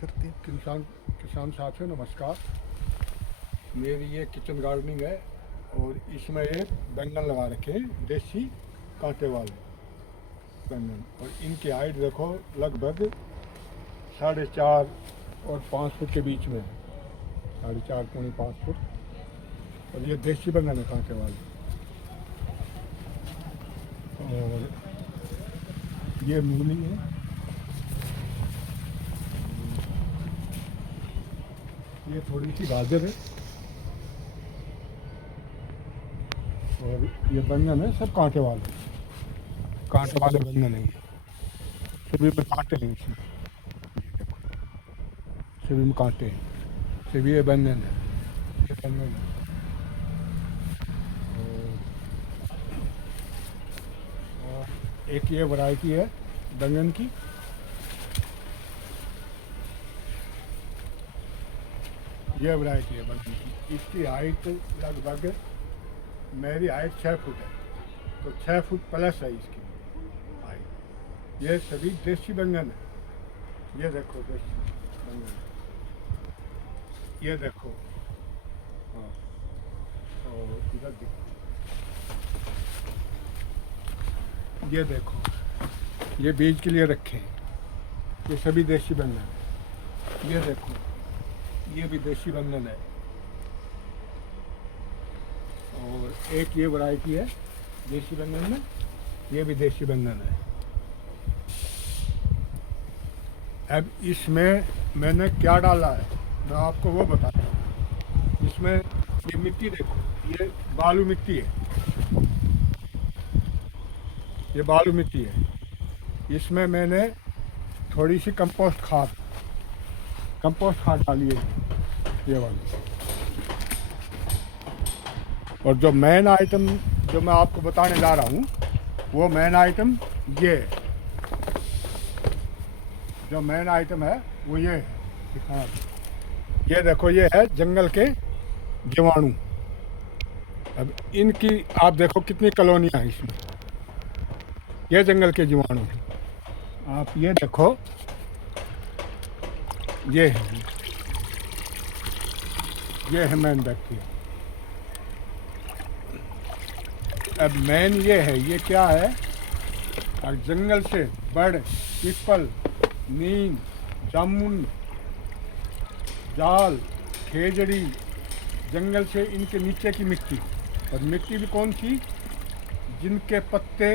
करती है। किसान साथियों नमस्कार। मेरी ये किचन गार्डनिंग है और इसमें एक बैंगन लगा रखे हैं, देसी कांटे वाले बैंगन। और इनकी हाइट देखो लगभग 4.5 और 5 फुट के बीच में है, 4.5 पौने 5 फुट। और ये देसी बैंगन है कांटे वाले। और ये मूली है, ये थोड़ी सी गाजर है और ये बैंगन है। सब कांटे वाले बैंगन है। सभी में कांटे हैं इसमें, सभी में कांटे हैं। सभी ये बैंगन है, ये बैंगन है। और एक ये वैरायटी है बैंगन की, ये वैरायटी है बैंगन की। इसकी हाइट लगभग, मेरी हाइट 6 फुट है, तो 6 फुट प्लस है इसकी हाइट। ये सभी देसी बैंगन है। ये देखो देसी बैंगन, ये देखो। हाँ, और इधर देखो, ये देखो, ये बीज के लिए रखे हैं। ये सभी देसी बैंगन है। ये देखो, ये भी देसी बैंगन है। और एक ये वैरायटी है देसी बैंगन में, ये भी देसी बैंगन है। अब इसमें मैंने क्या डाला है मैं आपको वो बताता हूँ। इसमें ये मिट्टी देखो, ये बालू मिट्टी है, ये बालू मिट्टी है। इसमें मैंने थोड़ी सी कंपोस्ट खाद डाली है, ये वाली। और जो मेन आइटम जो मैं आपको बताने जा रहा हूँ, वो मेन आइटम ये है। जो मेन आइटम है वो ये है, दिखाना। ये देखो, ये है जंगल के जीवाणु। अब इनकी आप देखो कितनी कॉलोनियाँ हैं इसमें। ये जंगल के जीवाणु हैं। आप ये देखो, ये है मेन बैक्टीरिया। अब मेन ये है, ये क्या है, और जंगल से बड़, पीपल, नीम, जामुन, जाल, खेजड़ी, जंगल से इनके नीचे की मिट्टी। और मिट्टी भी कौन सी, जिनके पत्ते,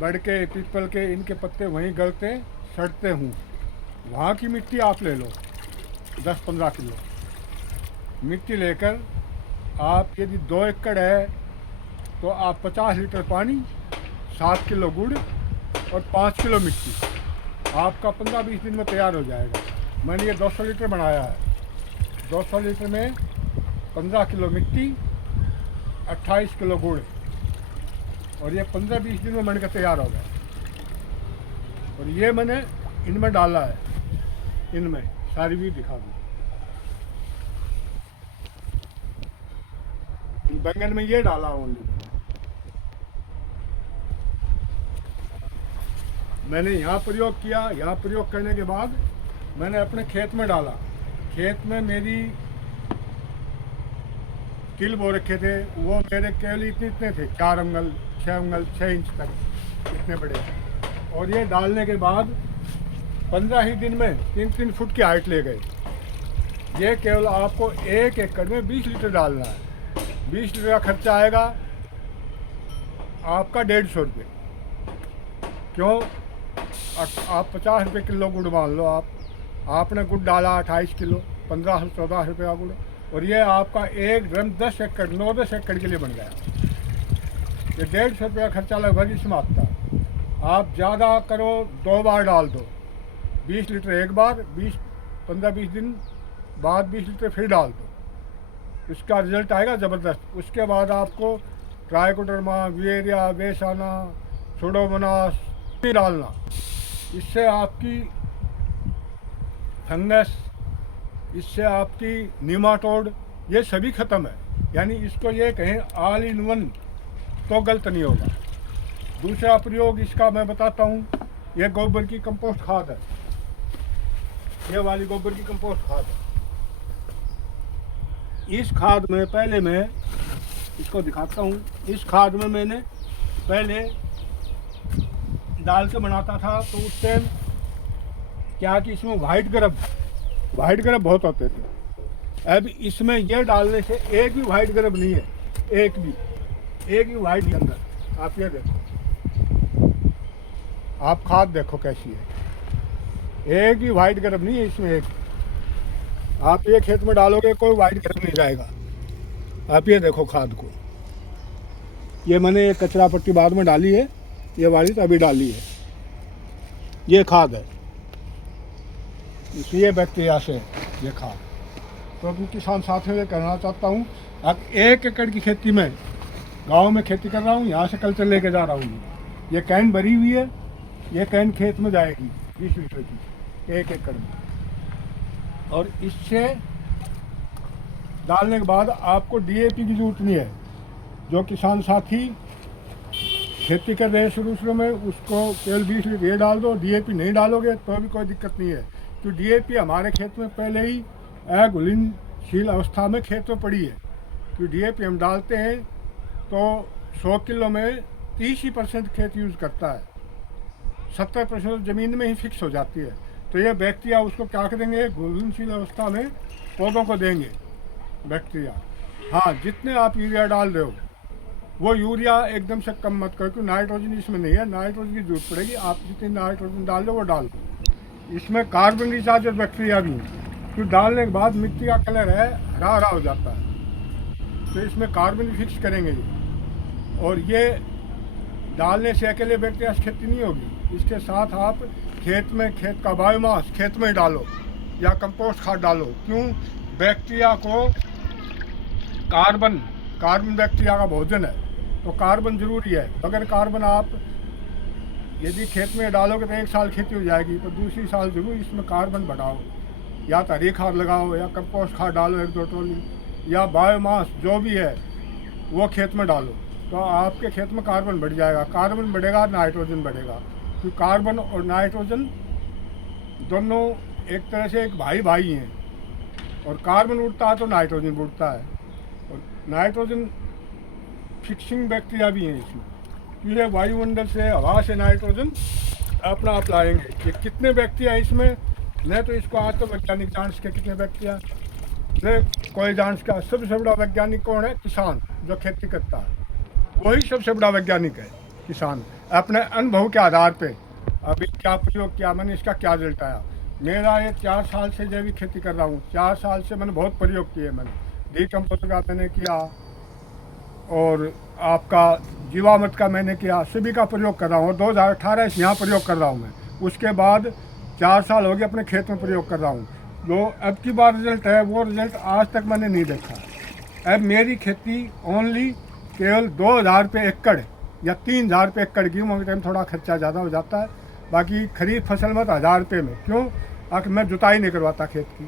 बड़ के, पीपल के, इनके पत्ते वहीं गलते सड़ते हूँ, वहाँ की मिट्टी आप ले लो। 10-15 किलो मिट्टी लेकर आप, यदि 2 एकड़ है तो आप 50 लीटर पानी, 7 किलो गुड़ और 5 किलो मिट्टी, आपका 15-20 दिन में तैयार हो जाएगा। मैंने ये 200 लीटर बनाया है। 200 लीटर में 15 किलो मिट्टी, 28 किलो गुड़, और ये 15-20 दिन में बन के तैयार हो गया। और ये मैंने इनमें डाला है, इनमें सारी भी दिखा दूँ। बैंगन में ये डाला ओनली मैंने। यहाँ प्रयोग किया, यहाँ प्रयोग करने के बाद मैंने अपने खेत में डाला। खेत में मेरी तिल बो रखे थे, वो मेरे केवल इतने थे, 4 अंगल 6 अंगल 6 इंच तक, इतने बड़े। और ये डालने के बाद 15 ही दिन में 3-3 फुट की हाइट ले गए। ये केवल आपको 1 एकड़ में 20 लीटर डालना है। 20 लीटर का खर्चा आएगा आपका 150 रुपये। क्यों, आप 50 रुपये किलो गुड़ मान लो। आपने गुड़ डाला 28 किलो, 15-14 रुपये का गुड़। और ये आपका एक ड्रम 10 एकड़ 9-10 एकड़ के लिए बन गया। ये 150 रुपये का खर्चा लगभग इसमें आता है। आप ज़्यादा करो, 2 बार डाल दो, 20 लीटर एक बार, 15-20 दिन बाद 20 लीटर फिर डाल दो, इसका रिजल्ट आएगा ज़बरदस्त। उसके बाद आपको ट्राइकोडर्मा, वीएरिया, बेसाना, सुडोमोनास भी डालना। इससे आपकी फंगस, इससे आपकी निमाटोड, ये सभी ख़त्म है। यानी इसको ये कहें ऑल इन वन, तो गलत नहीं होगा। दूसरा प्रयोग इसका मैं बताता हूँ, ये गोबर की कंपोस्ट खाद है। ये वाली गोबर की कंपोस्ट खाद है। इस खाद में पहले मैं इसको दिखाता हूँ। इस खाद में मैंने पहले डाल के बनाता था, तो उस टाइम क्या कि इसमें वाइट ग्रब बहुत होते थे। अब इसमें यह डालने से एक भी वाइट ग्रब नहीं है, एक भी वाइट के अंदर। आप ये देखो, आप खाद देखो कैसी है, एक भी वाइट ग्रब नहीं है इसमें। एक आप ये खेत में डालोगे कोई वाइट ग्रब नहीं जाएगा। आप ये देखो खाद को, ये मैंने ये कचरा पट्टी बाद में डाली है, ये वाली तो अभी डाली है। ये खाद है, इसलिए बैक्टीरिया से ये खाद। तो अपने किसान साथियों से कहना चाहता हूँ, अब 1 एकड़ की खेती में गांव में खेती कर रहा हूँ, यहाँ से कल्चर लेके जा रहा हूँ। ये कैन भरी हुई है, ये कैन खेत में जाएगी 20 लीटर की 1 एकड़ में। और इससे डालने के बाद आपको डीएपी की जरूरत नहीं है। जो किसान साथी खेती कर रहे हैं शुरू में, उसको केवल 20 लीटर ये डाल दो, डीएपी नहीं डालोगे तो भी कोई दिक्कत नहीं है। तो डीएपी हमारे खेत में पहले ही घुलनशील अवस्था में खेत में पड़ी है। तो डीएपी हम डालते हैं तो 100 किलो में 30% खेत यूज़ करता है, 70% ज़मीन में ही फिक्स हो जाती है। तो ये बैक्टीरिया उसको क्या करेंगे, घुलनशील अवस्था में पौधों को देंगे बैक्टीरिया। हाँ, जितने आप यूरिया डाल रहे हो वो यूरिया एकदम से कम मत करो, क्योंकि नाइट्रोजन इसमें नहीं है, नाइट्रोजन की जरूरत पड़ेगी। आप जितनी नाइट्रोजन डाल दो वो डाल दो। इसमें कार्बन रिचार्जर बैक्टीरिया भी है, तो डालने के बाद मिट्टी का कलर है हरा हरा हो जाता है, तो इसमें कार्बन फिक्स करेंगे ये। और ये डालने से अकेले बैक्टीरिया से खेती नहीं होगी, इसके साथ आप खेत का बायोमास खेत में डालो या कंपोस्ट खाद डालो। क्यों? बैक्टीरिया को कार्बन बैक्टीरिया का भोजन है, तो कार्बन जरूरी है। अगर कार्बन आप यदि खेत में डालोगे तो 1 साल खेती हो जाएगी, तो दूसरी साल जरूर इसमें कार्बन बढ़ाओ, या तो हरी खाद लगाओ या कंपोस्ट खाद डालो 1-2 ट्रॉली, या बायोमास जो भी है वो खेत में डालो, तो आपके खेत में कार्बन बढ़ जाएगा। कार्बन बढ़ेगा, नाइट्रोजन बढ़ेगा, क्योंकि कार्बन और नाइट्रोजन दोनों एक तरह से एक भाई हैं। और कार्बन उड़ता है तो नाइट्रोजन उड़ता है, और नाइट्रोजन फिक्सिंग बैक्टीरिया भी हैं इसमें। ये वायुमंडल से, हवा से नाइट्रोजन अपना आप लाएंगे। ये कितने बैक्टीरिया इसमें, नहीं तो इसको आज तो वैज्ञानिक जान सके कितने बैक्टीरिया, नहीं कोई जान सका। सबसे बड़ा वैज्ञानिक कौन है? किसान, जो खेती करता है, वही सबसे बड़ा वैज्ञानिक है किसान। अपने अनुभव के आधार पे अभी क्या प्रयोग किया मैंने, इसका क्या रिजल्ट आया। मेरा ये 4 साल से जैविक खेती कर रहा हूँ, 4 साल से मैंने बहुत प्रयोग किए। मैंने डीकम्पोजर का मैंने किया, और आपका जीवामृत का मैंने किया, सभी का प्रयोग कर रहा हूँ। 2018 से यहाँ प्रयोग कर रहा हूँ मैं, उसके बाद 4 साल हो गए अपने खेत में प्रयोग कर रहा हूँ। जो अब की बार रिजल्ट है वो रिजल्ट आज तक मैंने नहीं देखा। अब मेरी खेती ओनली केवल 2,000 रुपये एकड़ या 3,000 रुपये एकड़, गेहूँ के टाइम थोड़ा खर्चा ज़्यादा हो जाता है, बाकी खरीफ फसल में तो 1,000 रुपये में। क्यों? आखिर मैं जुताई नहीं करवाता खेत की,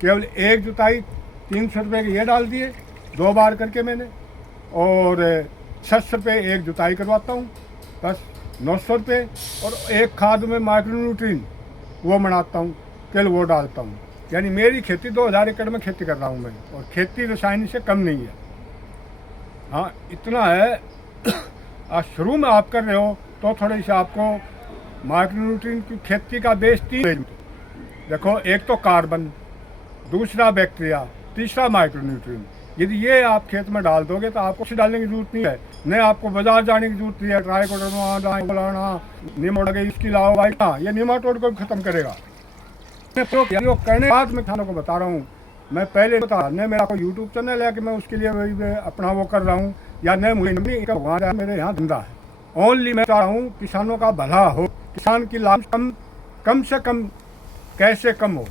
केवल एक जुताई 300 रुपये के ये डाल दिए 2 बार करके मैंने, और 600 रुपये एक जुताई करवाता हूँ, बस 900 रुपये। और एक खाद में माइक्रोन्यूट्रिएंट वो बनाता हूँ, केवल वो डालता हूँ। यानी मेरी खेती 2,000 एकड़ में खेती कर रहा हूँ मैं, और खेती रसायन से कम नहीं है। हाँ, इतना है। आज शुरू में आप कर रहे हो तो थोड़ी सी आपको माइक्रोन्यूट्रिएंट की खेती का बेस 3 देखो, एक तो कार्बन, दूसरा बैक्टीरिया, तीसरा माइक्रोन्यूट्रिएंट। यदि ये आप खेत में डाल दोगे तो आपको कुछ डालने की जरूरत नहीं है, नहीं आपको बाजार जाने की जरूरत नहीं है। ट्राइकोडर्मा, निमोड इसकी लाओ भाई, हाँ, ये निमाटोड को भी खत्म करेगा। प्रयोग करने के बाद मैं किसानों को बता रहा हूँ, मैं पहले बता नहीं, मेरा कोई यूट्यूब चैनल है कि मैं उसके लिए अपना वो कर रहा हूँ, या नहीं मुझे भगवान मेरे यहाँ धंधा है। ओनली मैं चाह रहा हूँ किसानों का भला हो, किसान की लाभ कम से कम कैसे कम हो,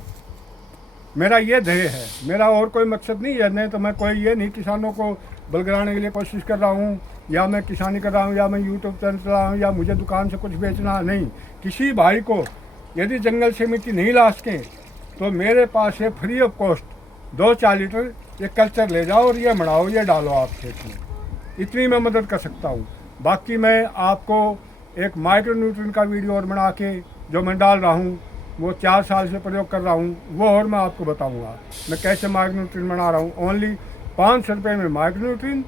मेरा ये ध्येय है। मेरा और कोई मकसद नहीं है। नहीं तो मैं कोई ये नहीं किसानों को बलगराने के लिए कोशिश कर रहा हूँ, या मैं किसानी कर रहा हूँ, या मैं यूट्यूब चैनल चला रहा हूँ, या मुझे दुकान से कुछ बेचना नहीं। किसी भाई को यदि जंगल से मिट्टी नहीं ला सकें तो मेरे पास है फ्री ऑफ कॉस्ट 2-4 लीटर ये कल्चर ले जाओ और ये बनाओ, ये डालो आप खेत में। इतनी मैं मदद कर सकता हूँ। बाकी मैं आपको एक माइक्रोन्यूट्रिएंट का वीडियो और बना के जो मैं डाल रहा हूँ, वो 4 साल से प्रयोग कर रहा हूँ, वो और मैं आपको बताऊँगा मैं कैसे माइक्रोन्यूट्रिएंट बना रहा हूँ। ओनली 500 रुपये में माइक्रोन्यूट्रिएंट,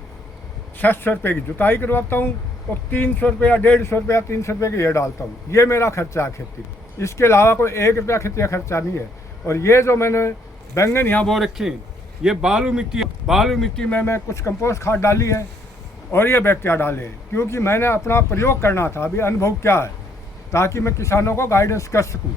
600 रुपये की जुताई करवाता हूँ और 300 रुपया, 150 रुपया, 300 रुपये की ये डालता हूँ। ये मेरा खर्चा है खेती। इसके अलावा कोई 1 रुपया खेती का खर्चा नहीं है। और ये जो मैंने बैंगन यहाँ बो रखी, ये बालू मिट्टी में मैं कुछ कंपोस्ट खाद डाली है और ये बैक्टीरिया डाले हैं, क्योंकि मैंने अपना प्रयोग करना था। अभी अनुभव क्या है, ताकि मैं किसानों को गाइडेंस कर सकूं।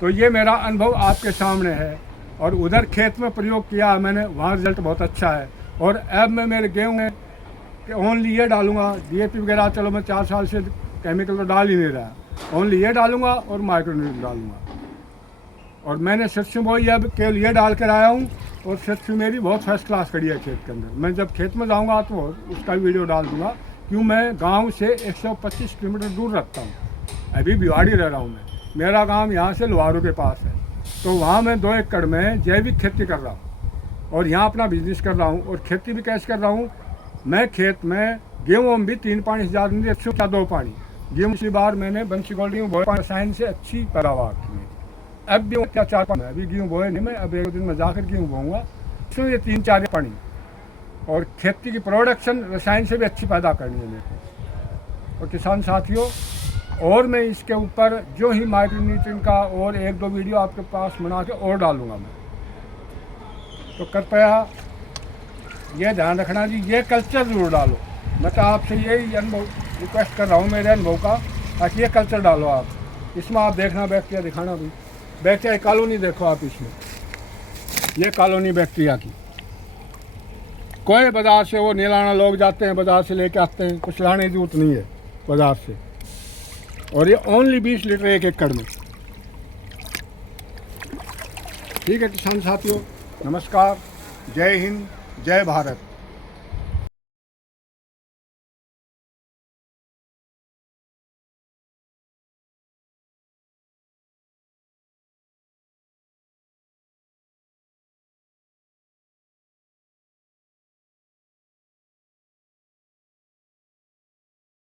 तो ये मेरा अनुभव आपके सामने है। और उधर खेत में प्रयोग किया है मैंने, वहाँ रिजल्ट बहुत अच्छा है। और अब मैं मेरे गेहूँ में ओनली ये डालूँगा, DAP वगैरह चलो मैं 4 साल से केमिकल तो डाल ही नहीं रहा, ओनली ये डालूँगा और माइक्रोन्यूट्रिएंट डालूँगा। और मैंने सरसों बोई अब केवल ये डाल कर आया हूँ और सरसों मेरी बहुत फर्स्ट क्लास खड़ी है खेत के अंदर। मैं जब खेत में जाऊँगा तो उसका वीडियो डाल दूँगा, क्यों मैं गांव से 125 किलोमीटर दूर रखता हूँ। अभी भिवाड़ी रह रहा हूँ मैं, मेरा गांव यहाँ से लोहारू के पास है। तो वहाँ मैं 2 एकड़ में जैविक खेती कर रहा हूँ और यहाँ अपना बिजनेस कर रहा हूँ। और खेती भी कैसे कर रहा हूँ, मैं खेत में गेहूँ में भी 3 पानी से ज़्यादा नहीं, 102 पानी गेहूँ। इसी बार मैंने बंसी गोल्डी में बोए, रसायन से अच्छी पैदावार की है। अब भी क्या 4 पानी, अभी गेहूँ बोए नहीं मैं, अब 1 दिन में जाकर गेहूँ बोऊँगा। इसमें ये 3-4 पानी और खेती की प्रोडक्शन रसायन से भी अच्छी पैदा करनी है मेरे को। और किसान साथियों, और मैं इसके ऊपर जो ही माइक्रोन्यूट्रिएंट का और 1-2 वीडियो आपके पास बना के और डालूँगा मैं। तो कृपया ये ध्यान रखना जी, ये कल्चर ज़रूर डालो। मैं तो आपसे यही अनुभव रिक्वेस्ट कर रहा हूँ मेरे अनुभव का, ताकि ये कल्चर डालो आप। इसमें आप देखना बैक्टीरिया दिखाना भी, बैक्टीरिया कॉलोनी देखो आप इसमें, ये कॉलोनी बैक्टीरिया की। कोई बाज़ार से वो नीलाना लोग जाते हैं, बाज़ार से लेके आते हैं, कुछ लाने की जरूरत नहीं है बाज़ार से। और ये ओनली 20 लीटर 1 एकड़ में। ठीक है किसान साथियों, नमस्कार, जय हिंद, जय भारत।